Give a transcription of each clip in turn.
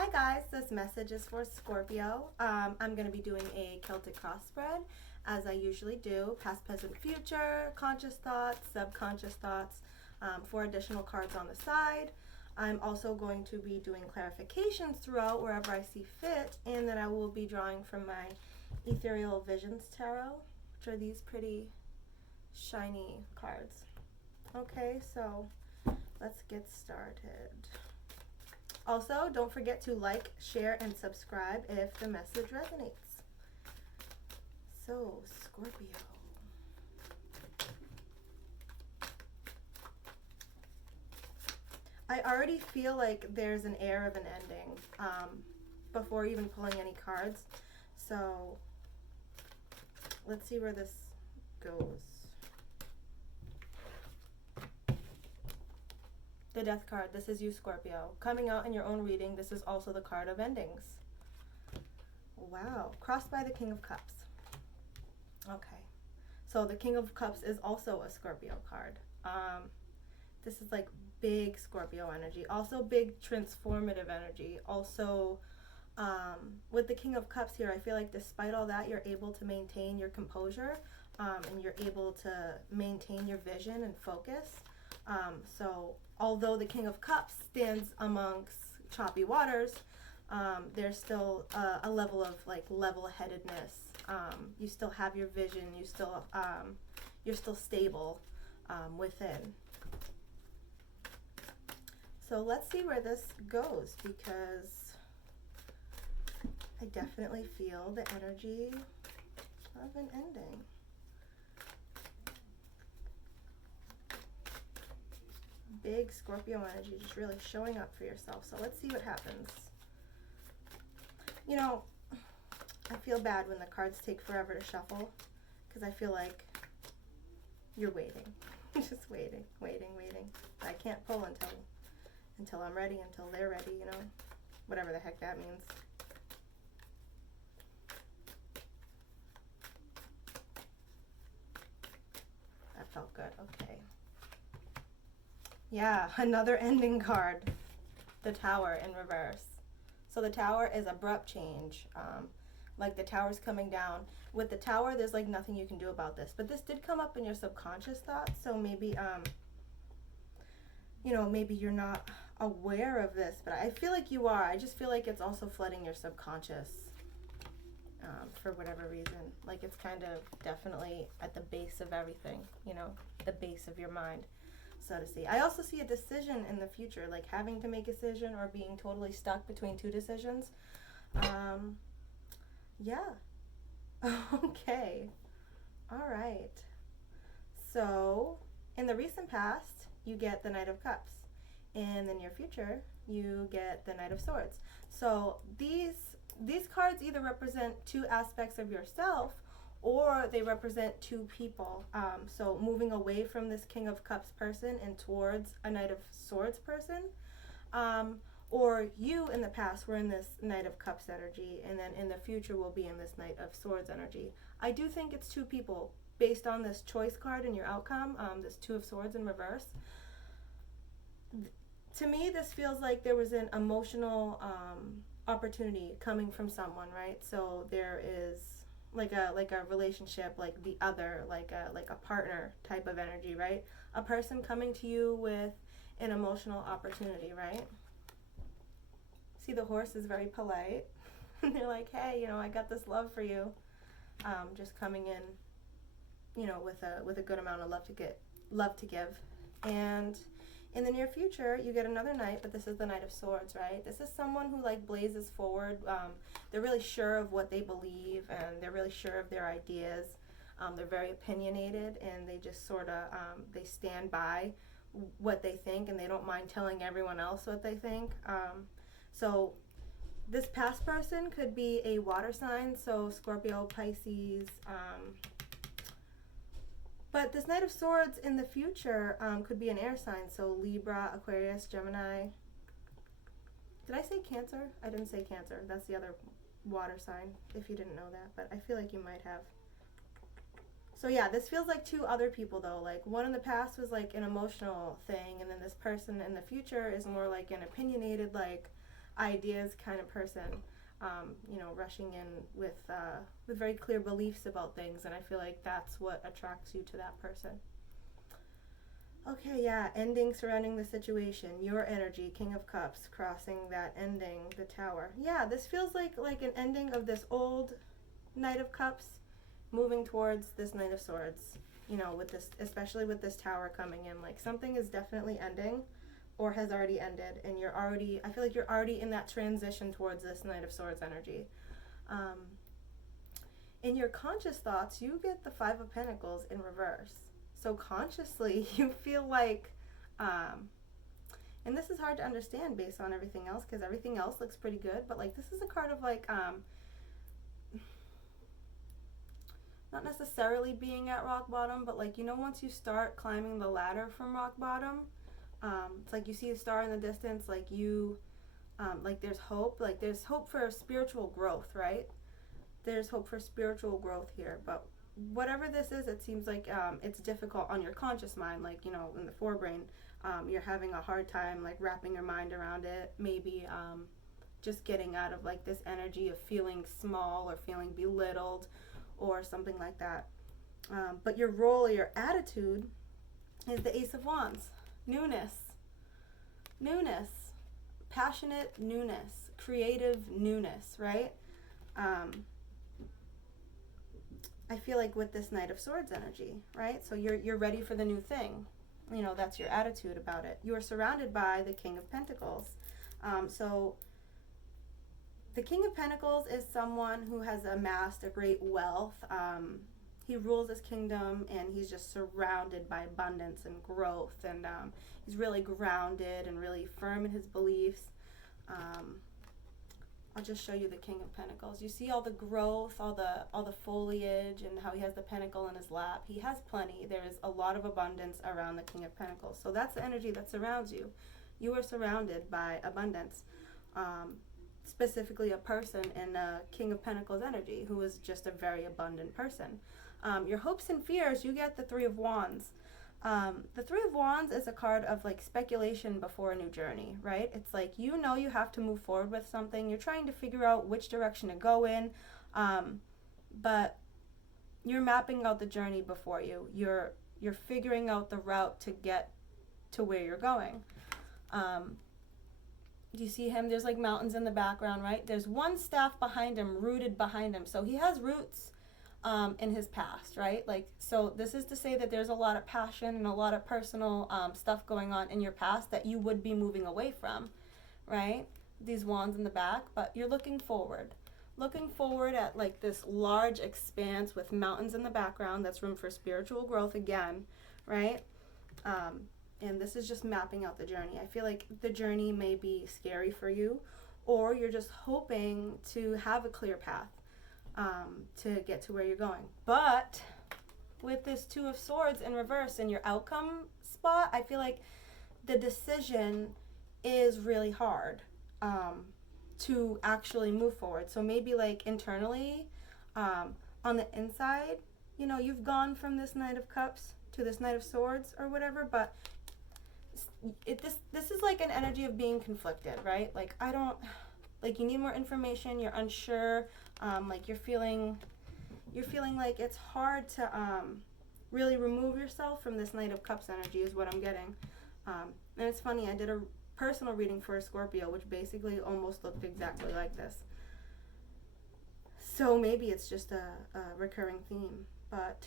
Hi guys, this message is for Scorpio. I'm going to be doing a Celtic cross spread as I usually do. Past, present, future, conscious thoughts, subconscious thoughts, 4 additional cards on the side. I'm also going to be doing clarifications throughout wherever I see fit, and then I will be drawing from my Ethereal Visions Tarot, which are these pretty shiny cards. Okay, so let's get started. Also, don't forget to like, share, and subscribe if the message resonates. So, Scorpio. I already feel like there's an air of an ending before even pulling any cards. So, let's see where this goes. The Death card, this is you, Scorpio. Coming out in your own reading, this is also the card of endings. Wow, crossed by the King of Cups. Okay, so the King of Cups is also a Scorpio card. This is like big Scorpio energy, also big transformative energy. Also, with the King of Cups here, I feel like despite all that, you're able to maintain your composure and you're able to maintain your vision and focus. So although the King of Cups stands amongst choppy waters, there's still a level of like level-headedness. You still have your vision. You're still stable within. So let's see where this goes, because I definitely feel the energy of an ending. Big Scorpio energy just really showing up for yourself. So let's see what happens. You know, I feel bad when the cards take forever to shuffle, because I feel like you're waiting. Just waiting. I can't pull until I'm ready, until they're ready, you know, whatever the heck that means. That felt good. Okay. Yeah, another ending card, the Tower in reverse. So the Tower is abrupt change, like the Tower's coming down. With the Tower, there's like nothing you can do about this, but this did come up in your subconscious thoughts, so maybe, you know, maybe you're not aware of this, but I feel like you are. I just feel like it's also flooding your subconscious for whatever reason. Like it's kind of definitely at the base of everything, you know, the base of your mind, so to see. I also see a decision in the future, like having to make a decision or being totally stuck between 2 decisions. Yeah. Okay. All right. So, in the recent past, you get the Knight of Cups. In the near future, you get the Knight of Swords. So, these cards either represent 2 aspects of yourself, or they represent 2 people. So moving away from this King of Cups person and towards a Knight of Swords person. Or you in the past were in this Knight of Cups energy, and then in the future will be in this Knight of Swords energy. I do think it's 2 people based on this choice card and your outcome, this 2 of Swords in reverse. To me, this feels like there was an emotional opportunity coming from someone, right? So there is like a relationship, like the other, like a partner type of energy, right? A person coming to you with an emotional opportunity, right? See, the horse is very polite. They're like, hey, you know, I got this love for you. Just coming in, you know, with a good amount of love to give. And in the near future, you get another knight, but this is the Knight of Swords, right? This is someone who like blazes forward. They're really sure of what they believe, and they're really sure of their ideas. They're very opinionated, and they just sort of they stand by what they think, and they don't mind telling everyone else what they think. So this past person could be a water sign, so Scorpio, Pisces. But this Knight of Swords in the future could be an air sign, so Libra, Aquarius, Gemini. Did I say Cancer? I didn't say Cancer. That's the other water sign, if you didn't know that, but I feel like you might have. So yeah, this feels like 2 other people though. Like one in the past was like an emotional thing, and then this person in the future is more like an opinionated, like ideas kind of person, you know, rushing in with very clear beliefs about things, and I feel like that's what attracts you to that person. Okay, yeah, ending surrounding the situation, your energy, King of Cups, crossing that ending, the Tower. Yeah, this feels like an ending of this old Knight of Cups, moving towards this Knight of Swords. You know, with this, especially with this Tower coming in, like something is definitely ending, or has already ended, and you're already, I feel like you're already in that transition towards this Knight of Swords energy. In your conscious thoughts, you get the Five of Pentacles in reverse. So consciously, you feel like, and this is hard to understand based on everything else, because everything else looks pretty good, but like this is a card of like, not necessarily being at rock bottom, but like, you know, once you start climbing the ladder from rock bottom, it's like you see a star in the distance, like you, like there's hope for spiritual growth, right? There's hope for spiritual growth here, but whatever this is, it seems like it's difficult on your conscious mind, like, you know, in the forebrain, you're having a hard time like wrapping your mind around it, maybe just getting out of like this energy of feeling small or feeling belittled or something like that. But your role or your attitude is the Ace of Wands. Newness, passionate newness, creative newness, right? I feel like with this Knight of Swords energy, right? So you're ready for the new thing. You know, that's your attitude about it. You are surrounded by the King of Pentacles. So the King of Pentacles is someone who has amassed a great wealth. He rules his kingdom, and he's just surrounded by abundance and growth, and he's really grounded and really firm in his beliefs. I'll just show you the King of Pentacles. You see all the growth, all the foliage, and how he has the pentacle in his lap. He has plenty. There is a lot of abundance around the King of Pentacles. So that's the energy that surrounds you. You are surrounded by abundance. Specifically a person in King of Pentacles energy who is just a very abundant person. Your hopes and fears, you get the Three of Wands. The Three of Wands is a card of like speculation before a new journey, right? It's like, you know, you have to move forward with something. You're trying to figure out which direction to go in, but you're mapping out the journey before you. You're figuring out the route to get to where you're going. Do you see him? There's like mountains in the background, right? There's one staff behind him, rooted behind him. So he has roots in his past, right? Like, so this is to say that there's a lot of passion and a lot of personal stuff going on in your past that you would be moving away from, right? These wands in the back, but you're looking forward at like this large expanse with mountains in the background. That's room for spiritual growth again, right? And this is just mapping out the journey. I feel like the journey may be scary for you, or you're just hoping to have a clear path to get to where you're going. But with this Two of Swords in reverse in your outcome spot, I feel like the decision is really hard to actually move forward. So maybe like internally, on the inside, you know, you've gone from this Knight of Cups to this Knight of Swords or whatever, but this is like an energy of being conflicted, right? Like, I don't, like, you need more information, you're unsure, like you're feeling like it's hard to really remove yourself from this Knight of Cups energy is what I'm getting. And it's funny, I did a personal reading for a Scorpio, which basically almost looked exactly like this. So maybe it's just a recurring theme, but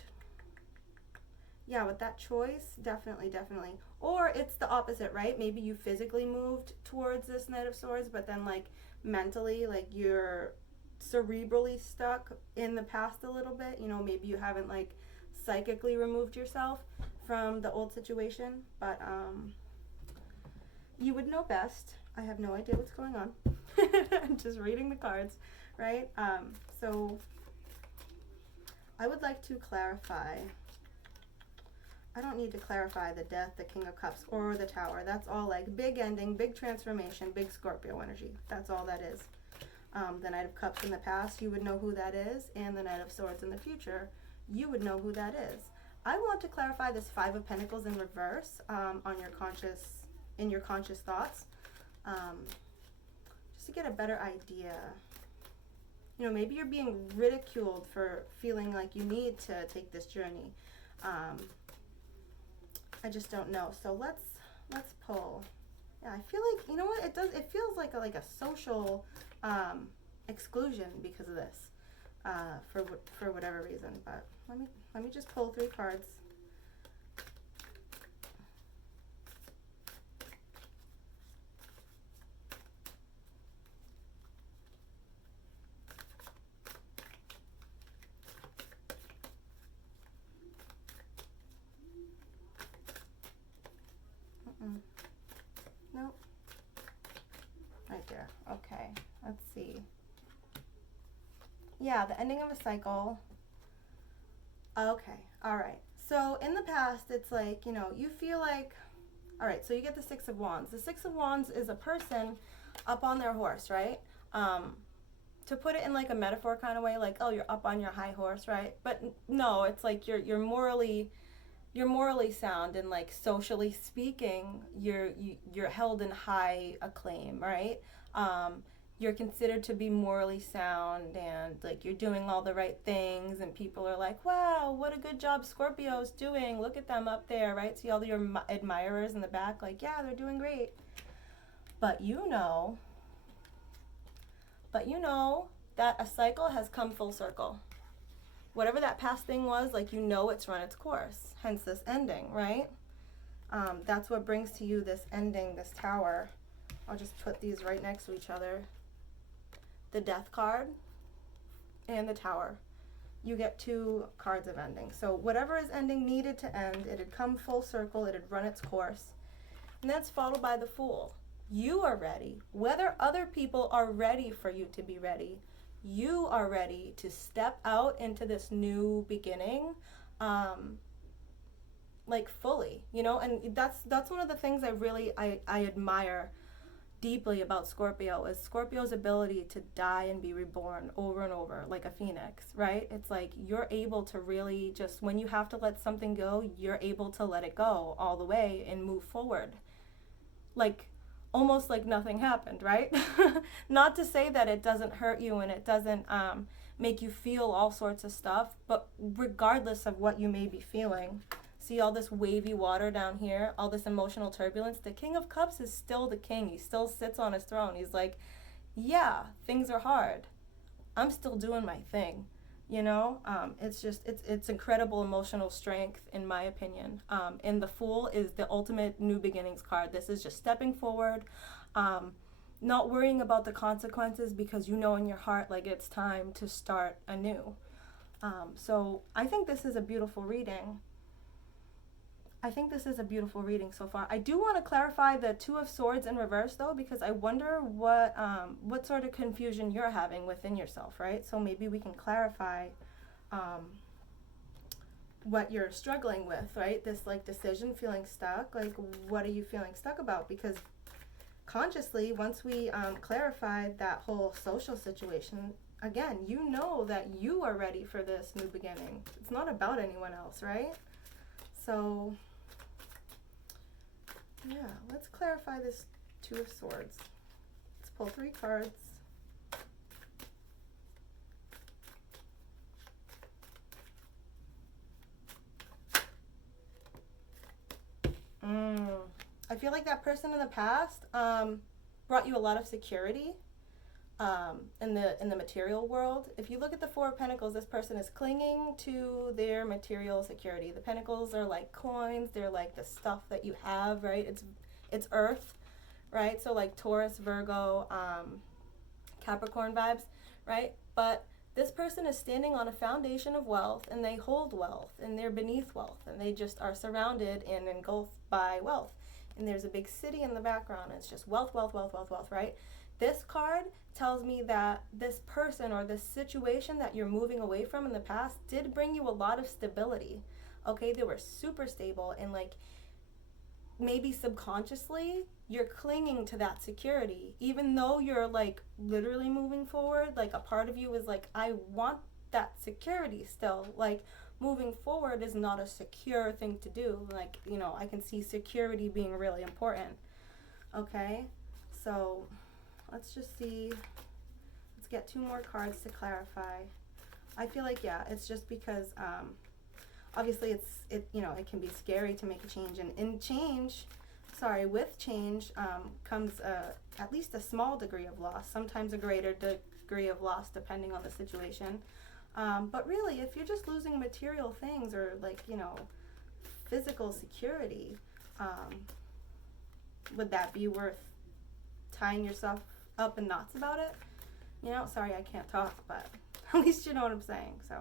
yeah, with that choice, definitely. Or it's the opposite, right? Maybe you physically moved towards this Knight of Swords, but then like mentally, like you're cerebrally stuck in the past a little bit. You know, maybe you haven't like psychically removed yourself from the old situation, but you would know best. I have no idea what's going on. I'm just reading the cards, right? So I would like to clarify. I don't need to clarify the Death, the King of Cups, or the Tower. That's all like big ending, big transformation, big Scorpio energy. That's all that is. The Knight of Cups in the past, you would know who that is, and the Knight of Swords in the future, you would know who that is. I want to clarify this Five of Pentacles in reverse on your conscious, in your conscious thoughts. just to get a better idea. You know, maybe you're being ridiculed for feeling like you need to take this journey. I just don't know. So let's pull. Yeah, I feel like, you know what, it feels like a social exclusion because of this, for whatever reason. But let me just pull 3 cards. Nope. Right there. Okay. Let's see. Yeah, the ending of a cycle. Okay. All right. So in the past, it's like, you know, you feel like, all right, so you get the 6 of Wands. The 6 of Wands is a person up on their horse, right? To put it in like a metaphor kind of way, like, oh, you're up on your high horse, right? But no, it's like you're morally sound, and like socially speaking, you're held in high acclaim, right? You're considered to be morally sound, and like you're doing all the right things, and people are like, wow, what a good job Scorpio's doing, look at them up there, right? See all your admirers in the back, like, yeah, they're doing great. But you know that a cycle has come full circle. Whatever that past thing was, like, you know, it's run its course, hence this ending, right? That's what brings to you this ending, this Tower. I'll just put these right next to each other. The Death card and the Tower. You get 2 cards of ending. So whatever is ending needed to end. It had come full circle. It had run its course. And that's followed by the Fool. You are ready. Whether other people are ready for you to be ready, you are ready to step out into this new beginning, like fully, you know. And that's one of the things I admire deeply about Scorpio, is Scorpio's ability to die and be reborn over and over like a phoenix, right? It's like you're able to really just, when you have to let something go, you're able to let it go all the way and move forward, like almost like nothing happened, right? Not to say that it doesn't hurt you and it doesn't make you feel all sorts of stuff, but regardless of what you may be feeling, see all this wavy water down here, all this emotional turbulence, the King of Cups is still the king. He still sits on his throne. He's like, yeah, things are hard. I'm still doing my thing, you know? It's incredible emotional strength, in my opinion. And the Fool is the ultimate new beginnings card. This is just stepping forward, not worrying about the consequences, because you know in your heart, like, it's time to start anew. So I think this is a beautiful reading. So far. I do want to clarify the 2 of Swords in reverse, though, because I wonder what sort of confusion you're having within yourself, right? So maybe we can clarify what you're struggling with, right? This, like, decision, feeling stuck. Like, what are you feeling stuck about? Because consciously, once we clarified that whole social situation, again, you know that you are ready for this new beginning. It's not about anyone else, right? So yeah, let's clarify this 2 of Swords. Let's pull 3 cards. I feel like that person in the past brought you a lot of security in the material world. If you look at the 4 of Pentacles, this person is clinging to their material security. The Pentacles are like coins. They're like the stuff that you have, right? It's earth, right? So like Taurus, Virgo, Capricorn vibes, right? But this person is standing on a foundation of wealth, and they hold wealth, and they're beneath wealth, and they just are surrounded and engulfed by wealth. And there's a big city in the background. And it's just wealth, wealth, wealth, wealth, wealth, right? This card tells me that this person or this situation that you're moving away from in the past did bring you a lot of stability. Okay, they were super stable, and like maybe subconsciously you're clinging to that security, even though you're like literally moving forward. Like a part of you is like, I want that security still. Like moving forward is not a secure thing to do. Like, you know, I can see security being really important. Okay, so let's just see. Let's get 2 more cards to clarify. I feel like, yeah, it's just because obviously it can be scary to make a change, and with change comes at least a small degree of loss, sometimes a greater degree of loss depending on the situation. But really, if you're just losing material things or physical security, would that be worth tying yourself up in knots about it? Sorry, I can't talk, but at least you know what I'm saying. So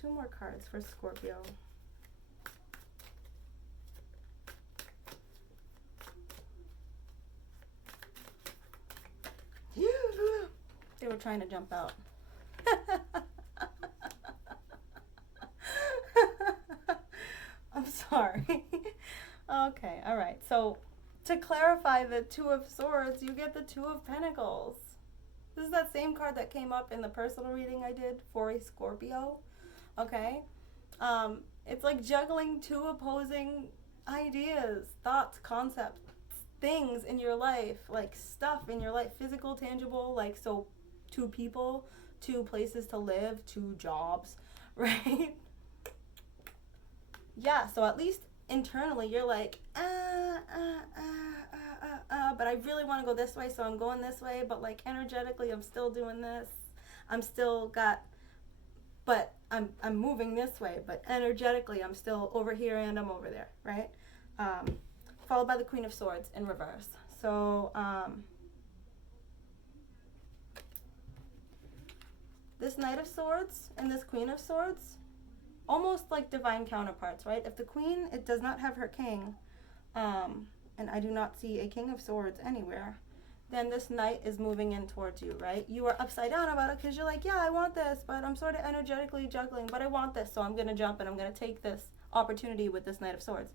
2 more cards for Scorpio. They were trying to jump out. I'm sorry. Okay, all right. So to clarify the 2 of Swords, you get the 2 of Pentacles. This is that same card that came up in the personal reading I did for a Scorpio. Okay? It's like juggling 2 opposing ideas, thoughts, concepts, things in your life, like stuff in your life, physical, tangible, like, so 2 people, 2 places to live, 2 jobs, right? Yeah, so at least internally you're like, but I really want to go this way, so I'm going this way, but like energetically I'm still doing this. I'm moving this way, but energetically I'm still over here and I'm over there, right? Followed by the Queen of Swords in reverse. So this Knight of Swords and this Queen of Swords, almost like divine counterparts, right? If the Queen, it does not have her king, and I do not see a King of Swords anywhere, then this Knight is moving in towards you, right? You are upside down about it because you're like, yeah, I want this, but I'm sort of energetically juggling, but I want this, so I'm going to jump and I'm going to take this opportunity with this Knight of Swords.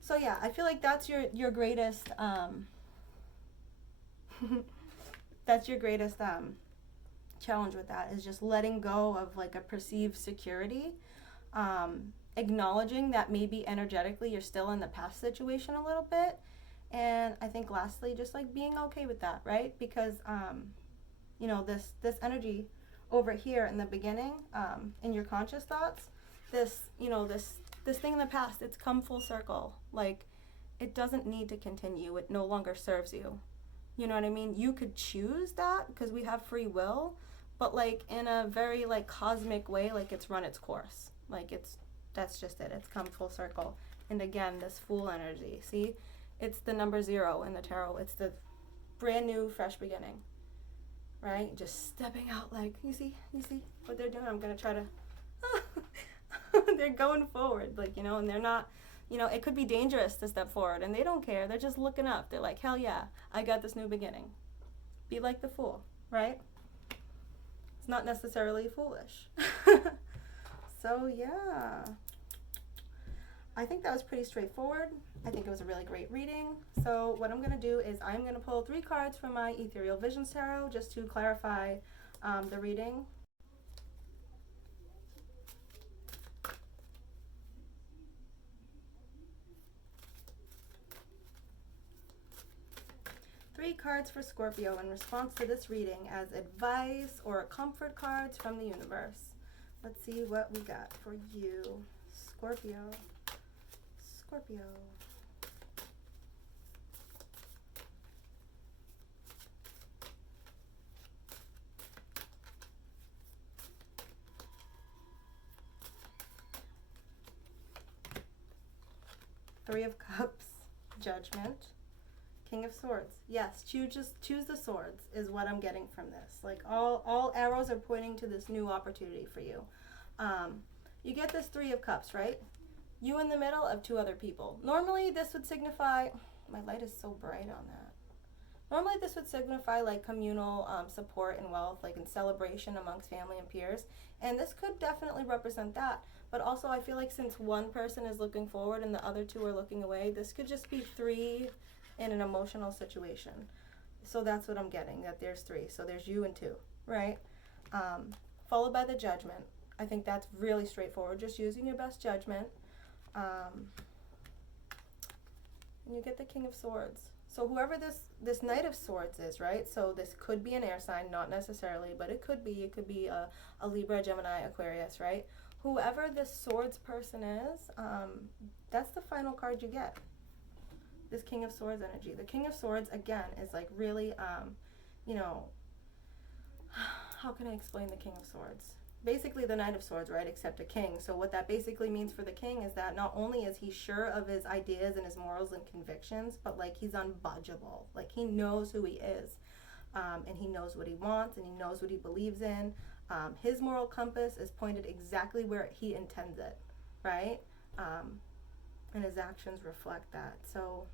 So yeah, I feel like that's your greatest, that's your greatest challenge with that, is just letting go of like a perceived security, acknowledging that maybe energetically you're still in the past situation a little bit, and I think lastly just like being okay with that, right? Because this energy over here in the beginning, in your conscious thoughts, this thing in the past, it's come full circle. Like, it doesn't need to continue. It no longer serves you. You know what I mean? You could choose that because we have free will, but like in a very like cosmic way, like it's run its course. Like that's just it. It's come full circle. And again, this Fool energy. See, it's the number 0 in the tarot. It's the brand new, fresh beginning, right? Just stepping out, like, you see what they're doing? I'm gonna try to. They're going forward, like, and they're not. It could be dangerous to step forward, and they don't care. They're just looking up. They're like, hell yeah, I got this new beginning. Be like the Fool, right? It's not necessarily foolish. So, yeah. I think that was pretty straightforward. I think it was a really great reading. So what I'm going to do is I'm going to pull 3 cards from my Ethereal Visions Tarot just to clarify the reading. Three cards for Scorpio in response to this reading as advice or comfort cards from the universe. Let's see what we got for you, Scorpio. Scorpio. Three of Cups, Judgment. King of Swords. Yes, choose the swords is what I'm getting from this. Like all arrows are pointing to this new opportunity for you. You get this 3 of Cups, right? You in the middle of 2 other people. Normally this would signify, my light is so bright on that. Normally this would signify like communal support and wealth, like in celebration amongst family and peers. And this could definitely represent that. But also I feel like since one person is looking forward and the other 2 are looking away, this could just be 3 in an emotional situation. So that's what I'm getting, that there's 3. So there's you and 2, right? Followed by the Judgment. I think that's really straightforward, just using your best judgment. And you get the King of Swords. So whoever this Knight of Swords is, right? So this could be an air sign, not necessarily, but it could be a Libra, Gemini, Aquarius, right? Whoever this Swords person is, that's the final card you get. This King of Swords energy. The King of Swords, again, is like really, you know, how can I explain the King of Swords? Basically the Knight of Swords, right, except a king. So what that basically means for the king is that not only is he sure of his ideas and his morals and convictions, but like he's unbudgeable. Like he knows who he is, and he knows what he wants, and he knows what he believes in. His moral compass is pointed exactly where he intends it, right? And his actions reflect that. So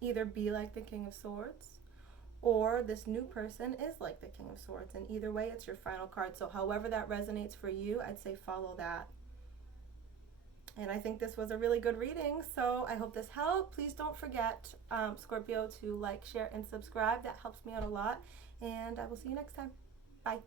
either be like the King of Swords, or this new person is like the King of Swords, and either way it's your final card. So however that resonates for you, I'd say follow that. And I think this was a really good reading, so I hope this helped. Please don't forget, Scorpio, to like, share, and subscribe. That helps me out a lot, and I will see you next time. Bye.